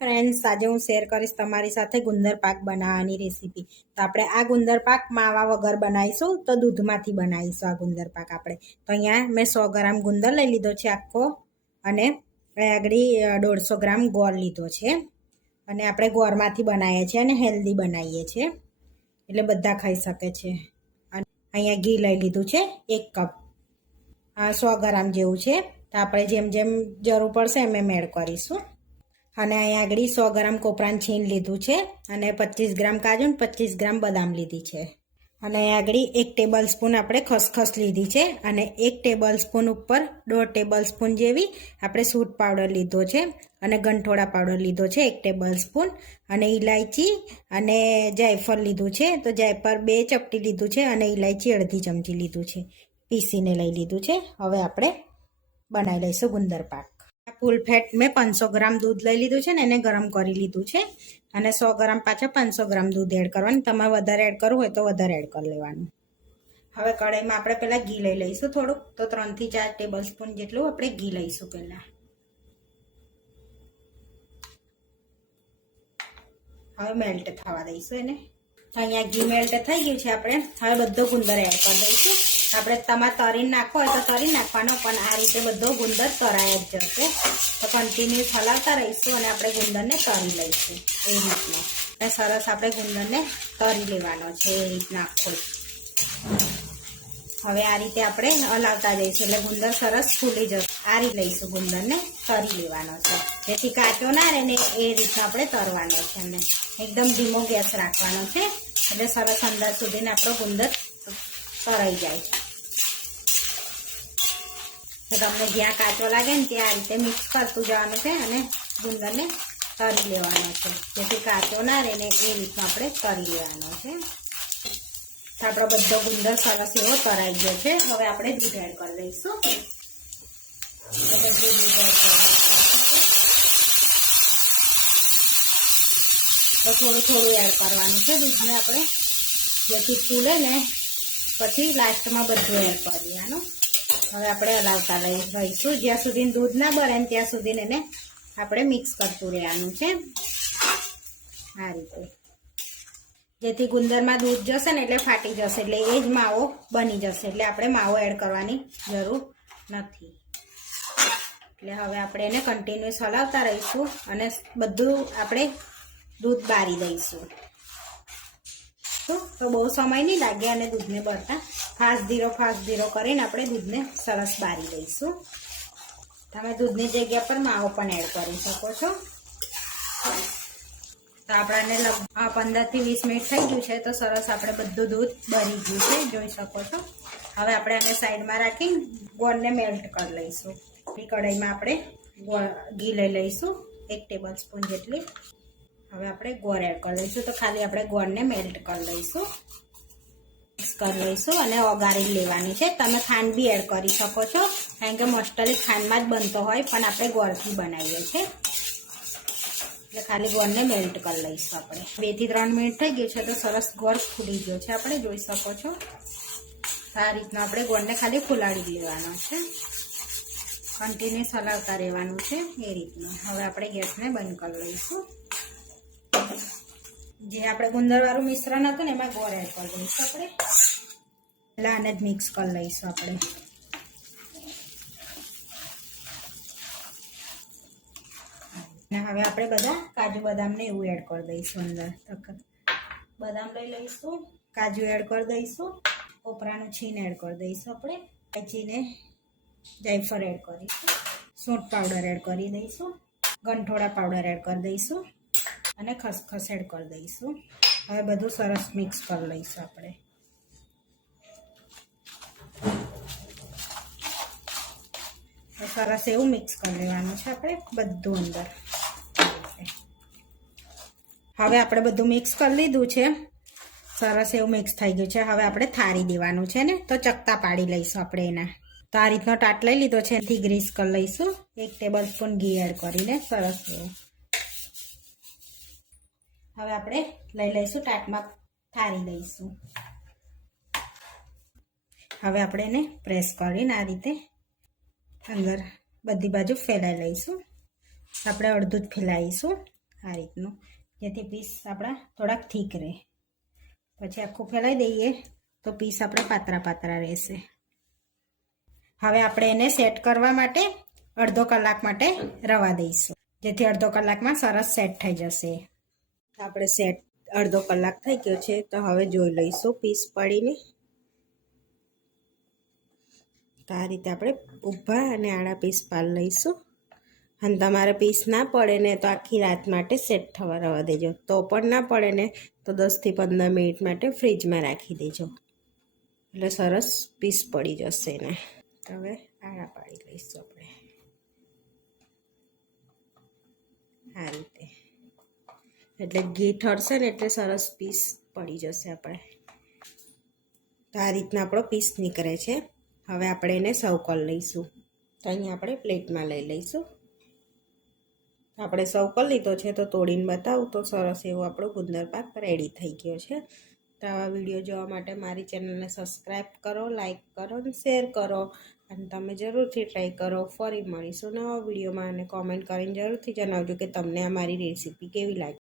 Friends, આજે હું share કરીશ તમારી સાથે ગુંદર પાક બનાવવાની રેસીપી. તો આપણે આ ગુંદર પાક માવા વગર બનાવીશું, તો દૂધમાંથી બનાવીશું આ ગુંદર પાક આપણે. તો અહીંયા મેં 100 ગ્રામ ગુંદર લઈ લીધો છે આખો, અને આગળ 150 ગ્રામ ગોળ લીધો છે. અને આપણે ગોળમાંથી બનાવીએ છીએ અને હેલ્ધી બનાવીએ છીએ, એટલે બધા ખાઈ શકે છે. અને અહીંયા ઘી લઈ લીધું છે 1 કપ, 100 ગ્રામ જેવું છે. તો આપણે જેમ જેમ જરૂર પડશે એમ એડ કરીશું. અને અહીંયા આગળ 100 ગ્રામ કોપરાનું છીણ લીધું છે, અને 25 ગ્રામ કાજુ અને 25 ગ્રામ બદામ લીધી છે. અને અહીંયા આગળ 1 ટેબલ સ્પૂન આપણે ખસખસ લીધી છે, અને 1 ટેબલ સ્પૂન ઉપર 1.5 ટેબલ સ્પૂન જેવી આપણે સૂંઠ પાવડર લીધો છે, અને ગંઠોડા પાવડર લીધો છે 1 ટેબલ સ્પૂન, અને ઇલાયચી અને જાયફળ લીધું છે. તો જાયફળ 2 ચપટી લીધું છે, અને ઇલાયચી અડધી ચમચી લીધું છે, પીસીને લઈ લીધું છે. હવે આપણે બનાવી લઈશું ગુંદર પાક. ફૂલ ફેટ મેં 500 ગ્રામ દૂધ લઈ લીધું છે ને, એને ગરમ કરી લીધું છે. અને 100 ગ્રામ પાછા 500 ગ્રામ દૂધ એડ કરવાનું. તમારે વધારે એડ કરવું હોય તો વધારે એડ કરી લેવાનું. હવે કઢાઈમાં આપણે પહેલાં ઘી લઈ લઈશું થોડુંક, તો 3 થી 4 ટેબલ સ્પૂન જેટલું આપણે ઘી લઈશું પહેલાં. હવે મેલ્ટ થવા દઈશું એને. તો અહીંયા ઘી મેલ્ટ થઈ ગયું છે. આપણે હવે બધો ગુંદર એડ કરી દઈશું. આપણે તમારે તરીને નાખવો હોય તો તરી નાખવાનો, પણ આ રીતે બધો ગુંદર તરાઈ જ જશે. તો કન્ટિન્યુ હલાવતા રહીશું, અને આપણે ગુંદરને તરી લઈશું એ રીતના. અને સરસ આપણે ગુંદરને તરી લેવાનો છે એ રીતના આખો. હવે આ રીતે આપણે હલાવતા જઈશું એટલે ગુંદર સરસ ફૂલી જશે. આ રીતે લઈશું, ગુંદરને તરી લેવાનો છે, જેથી કાચો ના રહે ને એ રીતના આપણે તરવાનો છે. અને એકદમ ધીમો ગેસ રાખવાનો છે, એટલે સરસ અંદર સુધીને આપણો ગુંદર તરાઈ જાય છે. તો તમને જ્યાં કાચો લાગે ને ત્યાં આ રીતે મિક્સ કરતું જવાનું છે, અને ગુંદરને તરી લેવાનો છે, જેથી કાચો ના રહે ને એ રીતના આપણે તરી લેવાનો છે. તો આપણો બધો ગુંદર સરસ એવો તરાઈ ગયો છે. હવે આપણે દૂધ એડ કરી દઈશું. બધું દૂધ એડ કરી દઈશું. તો થોડું થોડું એડ કરવાનું છે દૂધને આપણે, જેથી ફૂલે ને પછી લાસ્ટમાં બધું એડ કરી દેવાનું. હવે આપણે હલાવતા રહીશું જ્યાં સુધી દૂધ ના બળે ને ત્યાં સુધી એને આપણે મિક્સ કરતું રહેવાનું છે આ રીતે, જેથી ગુંદરમાં દૂધ જશે ને એટલે ફાટી જશે, એટલે એ જ માવો બની જશે. એટલે આપણે માવો એડ કરવાની જરૂર નથી. એટલે હવે આપણે એને કન્ટિન્યુઅસ હલાવતા રહીશું, અને બધું આપણે દૂધ બારી દઈશું. તો બહુ સમય નહીં લાગે, અને દૂધને બળતા ફાસ્ટ ધીરો કરીને આપણે દૂધને સરસ બારી દઈશું. તમે દૂધની જગ્યા પર માવો પણ એડ કરી શકો છો. તો આપણને 15 થી 20 મિનિટ થઈ ગયું છે. તો સરસ આપણે બધું દૂધ બળી ગયું છે, જોઈ શકો છો. હવે આપણે આને સાઈડમાં રાખી ગોળને મેલ્ટ કરી લઈશું. એ કઢાઈમાં આપણે ઘી લઈ લઈશું 1 ટેબલ સ્પૂન જેટલી. હવે આપણે ગોળ એડ કરી દઈશું. તો ખાલી આપણે ગોળને મેલ્ટ કરી લઈશું, મિક્સ કરી લઈશું, અને ઓગાળી લેવાની છે. તમે ખાંડ બી એડ કરી શકો છો, કારણ કે મોસ્ટલી ખાંડમાં જ બનતો હોય, પણ આપણે ગોળથી બનાવીએ છીએ. એટલે ખાલી ગોળને મેલ્ટ કરી લઈશું આપણે. 2 થી 3 મિનિટ થઈ ગઈ છે. તો સરસ ગોળ ફૂલી ગયો છે, આપણે જોઈ શકો છો. આ રીતના આપણે ગોળને ખાલી ફૂલાડી લેવાનો છે, કન્ટિન્યુઅસ હલાવતા રહેવાનું છે એ રીતનું. હવે આપણે ગેસને બંધ કરી લઈશું. જે આપણે ગુંદરવાળું મિશ્રણ હતું ને એમાં ગોળ એડ કરી દઈશું આપણે. એટલે આને જ મિક્સ કરી લઈશું આપણે. અને હવે આપણે બધા કાજુ બદામને એવું એડ કરી દઈશું અંદર. બદામ લઈ લઈશું, કાજુ એડ કરી દઈશું, કોપરાનું છીણ એડ કરી દઈશું આપણે, ઇલાયચીને જાયફળ એડ કરીશું, સૂંઠ પાવડર એડ કરી દઈશું, ગંઠોડા પાવડર એડ કરી દઈશું, અને ખસખસ એડ કરી દઈશું. હવે બધું સરસ મિક્સ કરી લઈશું આપણે. સરસ એવું મિક્સ કરી લેવાનું છે આપણે બધું અંદર. હવે આપણે બધું મિક્સ કરી લીધું છે, સરસ એવું મિક્સ થઈ ગયું છે. હવે આપણે થાળી દેવાનું છે ને, તો ચકતા પાડી લઈશું આપણે એના. તો આ રીતનો ટાટ લઈ લીધો છે, એથી ગ્રીસ કરી લઈશું 1 ટેબલ સ્પૂન ઘી એડ કરીને સરસ એવું. હવે આપણે લઈ લઈશું ટાટમાં થાળી લઈશું. હવે આપણે એને પ્રેસ કરીને આ રીતે અંદર બધી બાજુ ફેલાઈ લઈશું. આપણે અડધું જ ફેલાવીશું, આ રીતનું, જેથી પીસ આપણા થોડાક થીક રહે. પછી આખું ફેલાઈ દઈએ તો પીસ આપણા પાતળા પાતળા રહેશે. હવે આપણે એને સેટ કરવા માટે અડધો કલાક માટે રવા દઈશું, જેથી અડધો કલાકમાં સરસ સેટ થઈ જશે. આપણે સેટ અડધો કલાક થઈ ગયો છે, તો હવે જોઈ લઈશું પીસ પડીને. તો આ રીતે આપણે ઊભા અને આડા પીસ પાડી લઈશું. અને તમારે પીસ ના પડે ને તો આખી રાત માટે સેટ થવા રવા દેજો. તો પણ ના પડે ને તો 10થી 15 મિનિટ માટે ફ્રીજમાં રાખી દેજો, એટલે સરસ પીસ પડી જશે ને. હવે આડા પાડી લઈશું આપણે આ રીતે, એટલે ઘી ઠરશે ને એટલે સરસ પીસ પડી જશે આપણે. તો આ રીતના આપણો પીસ નીકળે છે. હવે આપણે એને સર્વ કરી લઈશું. તો અહીંયા આપણે પ્લેટમાં લઈ લઈશું. આપણે સર્વ કરી લીધો છે, તો તોડીને બતાવું તો સરસ એવો આપણો ગુંદર પાક રેડી થઈ ગયો છે. તો આવા વિડીયો જોવા માટે મારી ચેનલને સબસ્ક્રાઈબ કરો, લાઈક કરો અને શેર કરો. અને તમે જરૂરથી ટ્રાય કરો. ફરી મળીશું નવા વિડીયોમાં, અને કોમેન્ટ કરીને જરૂરથી જણાવજો કે તમને આ મારી રેસીપી કેવી લાગી.